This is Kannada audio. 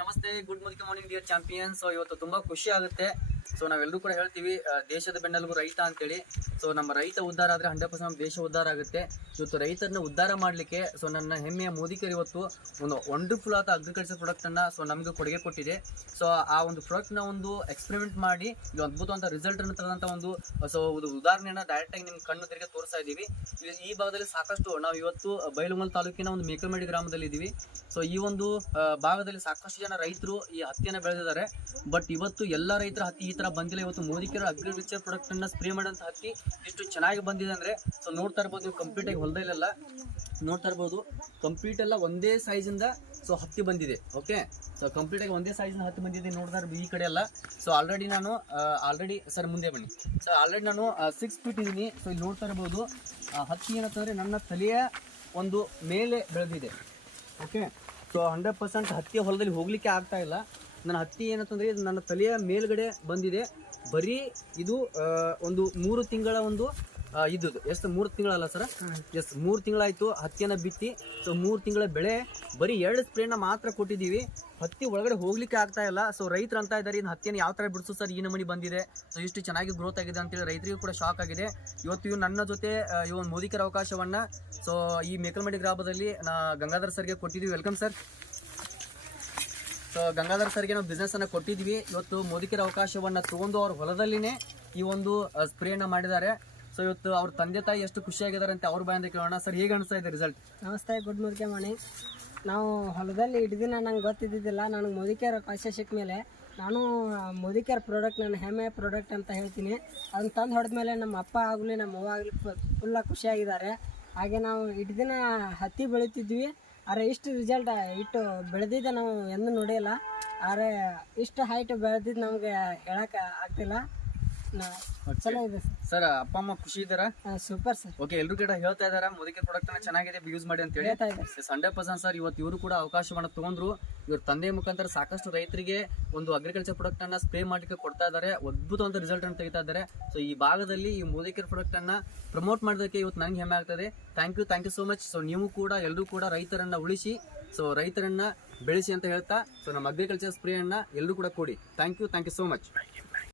ನಮಸ್ತೆ, good morning dear champion. So ಇವತ್ತು ತುಂಬಾ ಖುಷಿ ಆಗುತ್ತೆ. ಸೊ ನಾವೆಲ್ಲರೂ ಕೂಡ ಹೇಳ್ತೀವಿ ದೇಶದ ಬೆನ್ನೆಲುಬು ರೈತ ಅಂತೇಳಿ. ಸೊ ನಮ್ಮ ರೈತ ಉದ್ಧಾರ ಆದ್ರೆ 100% ದೇಶ ಉದ್ಧಾರ ಆಗುತ್ತೆ. ಇವತ್ತು ರೈತರನ್ನ ಉದ್ಧಾರ ಮಾಡ್ಲಿಕ್ಕೆ ಸೊ ನನ್ನ ಹೆಮ್ಮೆಯ ಮೋದಿಕರ್ ಇವತ್ತು ಒಂದು ವಂಡರ್ಫುಲ್ ಆದ ಅಗ್ರಿಕಲ್ಚರ್ ಪ್ರಾಡಕ್ಟ್ ಅನ್ನ ಸೊ ನಮಗೆ ಕೊಡುಗೆ ಕೊಟ್ಟಿದೆ. ಸೊ ಆ ಒಂದು ಪ್ರಾಡಕ್ಟ್ ನ ಒಂದು ಎಕ್ಸ್ಪೆರಿಮೆಂಟ್ ಮಾಡಿ ಇದು ಅದ್ಭುತವಾದ ರಿಸಲ್ಟ್ ಅನ್ನು ತರಂತ ಒಂದು ಸೊ ಉದಾಹರಣೆಯನ್ನ ಡೈರೆಕ್ಟ್ ಆಗಿ ನಿಮ್ ಕಣ್ಣು ಎದುರಿಗೆ ತೋರಿಸ್ತಾ ಇದೀವಿ. ಈ ಭಾಗದಲ್ಲಿ ಸಾಕಷ್ಟು ನಾವು ಇವತ್ತು ಬೈಲಹೊಂಗಲ ತಾಲೂಕಿನ ಒಂದು ಮೇಕಲ್ಮಡಿ ಗ್ರಾಮದಲ್ಲಿ ಇದೀವಿ. ಸೊ ಈ ಒಂದು ಭಾಗದಲ್ಲಿ ಸಾಕಷ್ಟು ಜನ ರೈತರು ಈ ಹತ್ತಿಯನ್ನು ಬೆಳೆದಿದ್ದಾರೆ. ಬಟ್ ಇವತ್ತು ಎಲ್ಲ ರೈತರ ಹತ್ತಿ ಈ ತರ ಬಂದಿಲ್ಲ. ಇವತ್ತು ಮೋದಿಕರ ಅಗ್ರಿಕಲ್ಚರ್ ಪ್ರಾಡಕ್ಟ್ ಅನ್ನ ಸ್ಪ್ರೇ ಮಾಡೋಂಥ ಹತ್ತಿ ಎಷ್ಟು ಚೆನ್ನಾಗಿ ಬಂದಿದೆ ಅಂದ್ರೆ ಸೊ ನೋಡ್ತಾ ಇರ್ಬೋದು. ನೀವು ಕಂಪ್ಲೀಟ್ ಆಗಿ ಹೊಲದಲ್ಲೆಲ್ಲ ನೋಡ್ತಾ ಇರ್ಬೋದು. ಕಂಪ್ಲೀಟ್ ಎಲ್ಲ ಒಂದೇ ಸೈಜ್ ಇಂದ ಸೊ ಹತ್ತಿ ಬಂದಿದೆ. ಓಕೆ, ಸೊ ಕಂಪ್ಲೀಟ್ ಆಗಿ ಒಂದೇ ಸೈಜ್ ಹತ್ತಿ ಬಂದಿದೆ ನೋಡ್ತಾ ಇರ್ಬೋದು ಈ ಕಡೆ ಎಲ್ಲ. ಸೊ ಆಲ್ರೆಡಿ ಸರ್ ಮುಂದೆ ಬನ್ನಿ. ಸೊ ಆಲ್ರೆಡಿ ನಾನು 6 ಫೀಟ್ ಇದ್ದೀನಿ. ಸೊ ಇಲ್ಲಿ ನೋಡ್ತಾ ಇರ್ಬೋದು ಹತ್ತಿ ಏನಂತಂದ್ರೆ ನನ್ನ ತಲೆಯ ಒಂದು ಮೇಲೆ ಬೆಳೆದಿದೆ. ಓಕೆ, ಸೊ 100% ಹತ್ತಿ ಹೊಲದಲ್ಲಿ ಹೋಗ್ಲಿಕ್ಕೆ ಆಗ್ತಾ ಇಲ್ಲ. ನನ್ನ ಹತ್ತಿ ಏನಂತಂದ್ರೆ ಇದು ನನ್ನ ತಲೆಯ ಮೇಲ್ಗಡೆ ಬಂದಿದೆ. ಬರೀ ಇದು ಒಂದು 3 ತಿಂಗಳ ಒಂದು ಇದು ಎಷ್ಟು 3 ತಿಂಗಳಲ್ಲ ಸರ್? ಎಸ್, 3 ತಿಂಗಳಾಯ್ತು ಹತ್ತಿಯನ್ನ ಬಿತ್ತಿ. ಸೊ 3 ತಿಂಗಳ ಬೆಳೆ ಬರೀ 2 ಸ್ಪ್ರೇನ ಮಾತ್ರ ಕೊಟ್ಟಿದ್ದೀವಿ. ಹತ್ತಿ ಒಳಗಡೆ ಹೋಗ್ಲಿಕ್ಕೆ ಆಗ್ತಾ ಇಲ್ಲ. ಸೊ ರೈತರು ಅಂತ ಇದ್ದಾರೆ ಇನ್ನು ಹತ್ತಿಯನ್ನು ಯಾವ ತರ ಬಿಡಿಸು ಸರ್, ಈ ನಮೂನಿ ಬಂದಿದೆ, ಸೊ ಇಷ್ಟು ಚೆನ್ನಾಗಿ ಗ್ರೋತ್ ಆಗಿದೆ ಅಂತೇಳಿ ರೈತರಿಗೂ ಕೂಡ ಶಾಕ್ ಆಗಿದೆ. ಇವತ್ತು ಇವ್ ನನ್ನ ಜೊತೆ ಈ ಒಂದು ಮೋದಿಕರ ಅವಕಾಶವನ್ನ ಸೊ ಈ ಮೇಕಲ್ಮಡಿ ಗ್ರಾಮದಲ್ಲಿ ಗಂಗಾಧರ್ ಸರ್ಗೆ ಕೊಟ್ಟಿದ್ದೀವಿ. Welcome sir. ಸೊ ಗಂಗಾಧರ್ ಸರ್ಗೆ ನಾವು ಬಿಸ್ನೆಸ್ ಅನ್ನ ಕೊಟ್ಟಿದ್ವಿ. ಇವತ್ತು ಮೋದಿಕರ ಅವಕಾಶವನ್ನ ತಗೊಂಡು ಅವ್ರ ಹೊಲದಲ್ಲಿನೇ ಈ ಒಂದು ಸ್ಪ್ರೇನ ಮಾಡಿದ್ದಾರೆ. ಸೊ ಇವತ್ತು ಅವ್ರ ತಂದೆ ತಾಯಿ ಎಷ್ಟು ಖುಷಿಯಾಗಿದ್ದಾರೆ ಅಂತ ಅವ್ರ ಬಾಯಿಂದ ಕೇಳೋಣ. ಸರ್, ಹೇಗೆ ಅನಿಸ್ತಾ ಇದೆ ರಿಸಲ್ಟ್? ನಮಸ್ತೆ, ಗುಡ್ ಮಾರ್ನಿಂಗ್. ನಾವು ಹೊಲದಲ್ಲಿ ಹಿಡಿದಿನ ನಂಗೆ ಗೊತ್ತಿದ್ದಿದ್ದಿಲ್ಲ. ನನಗೆ ಮೋದಿಕೇರ್ ಅವಕಾಶ ಸಿಕ್ಕ ಮೇಲೆ ನಾನು ಮೋದಿಕೇರ್ ಪ್ರಾಡಕ್ಟ್ ನನ್ನ ಹೆಮ್ಮೆಯ ಪ್ರಾಡಕ್ಟ್ ಅಂತ ಹೇಳ್ತೀನಿ. ಅದನ್ನ ತಂದು ಹೊಡೆದ ಮೇಲೆ ನಮ್ಮ ಅಪ್ಪ ಆಗಲಿ ನಮ್ಮ ಅವ್ವ ಆಗಲಿ ಫುಲ್ಲ ಖುಷಿಯಾಗಿದ್ದಾರೆ. ಹಾಗೆ ನಾವು ಹಿಡ್ದಿನ ಹತ್ತಿ ಬೆಳಿತಿದ್ವಿ. ಆದರೆ ಇಷ್ಟು ರಿಸಲ್ಟ್ ಇಟ್ಟು ಬೆಳೆದಿದ್ದೆ ನಾವು ಎಂದೂ ನೋಡಿಲ್ಲ. ಆದರೆ ಇಷ್ಟು ಹೈಟ್ ಬೆಳೆದಿದ್ದು ನಮಗೆ ಹೇಳಕ್ಕೆ ಆಗ್ತಿಲ್ಲ. ಚಲೋ ಇದೆ ಸರ್. ಅಪ್ಪ ಅಮ್ಮ ಖುಷಿ ಇದ್ದಾರಾ? Super sir. ಓಕೆ, ಎಲ್ಲರೂ ಕೂಡ ಹೇಳ್ತಾ ಇದಾರೆ ಮೋದಿಕೇರ್ ಪ್ರಾಡಕ್ಟ್ ಅನ್ನ ಚೆನ್ನಾಗಿದೆ, ಯೂಸ್ ಮಾಡಿ ಅಂತ ಹೇಳಿ. 100% ಸರ್. ಇವತ್ತು ಇವರು ಕೂಡ ಅವಕಾಶವನ್ನ ತಗೊಂಡ್ರು. ಇವ್ರ ತಂದೆ ಮುಖಾಂತರ ಸಾಕಷ್ಟು ರೈತರಿಗೆ ಒಂದು ಅಗ್ರಿಕಲ್ಚರ್ ಪ್ರಾಡಕ್ಟ್ ಅನ್ನ ಸ್ಪ್ರೇ ಮಾಡ್ಲಿಕ್ಕೆ ಕೊಡ್ತಾ ಇದ್ದಾರೆ. ಅದ್ಭುತವಾದ ರಿಸಲ್ಟ್ ಅನ್ನು ತೆಗಿತಾ ಇದ್ದಾರೆ. ಸೊ ಈ ಭಾಗದಲ್ಲಿ ಈ ಮೋದಿಕೇರ್ ಪ್ರಾಡಕ್ಟ್ ಅನ್ನ ಪ್ರಮೋಟ್ ಮಾಡೋದಕ್ಕೆ ಇವತ್ತು ನನಗೆ ಹೆಮ್ಮೆ ಆಗ್ತದೆ. Thank you so much. So ನೀವು ಕೂಡ ಎಲ್ಲರೂ ಕೂಡ ರೈತರನ್ನ ಉಳಿಸಿ, ಸೊ ರೈತರನ್ನ ಬೆಳೆಸಿ ಅಂತ ಹೇಳ್ತಾ ಸೊ ನಮ್ಮ ಅಗ್ರಿಕಲ್ಚರ್ ಸ್ಪ್ರೇ ಅನ್ನ ಎಲ್ಲರೂ ಕೂಡ ಕೊಡಿ. Thank you so much.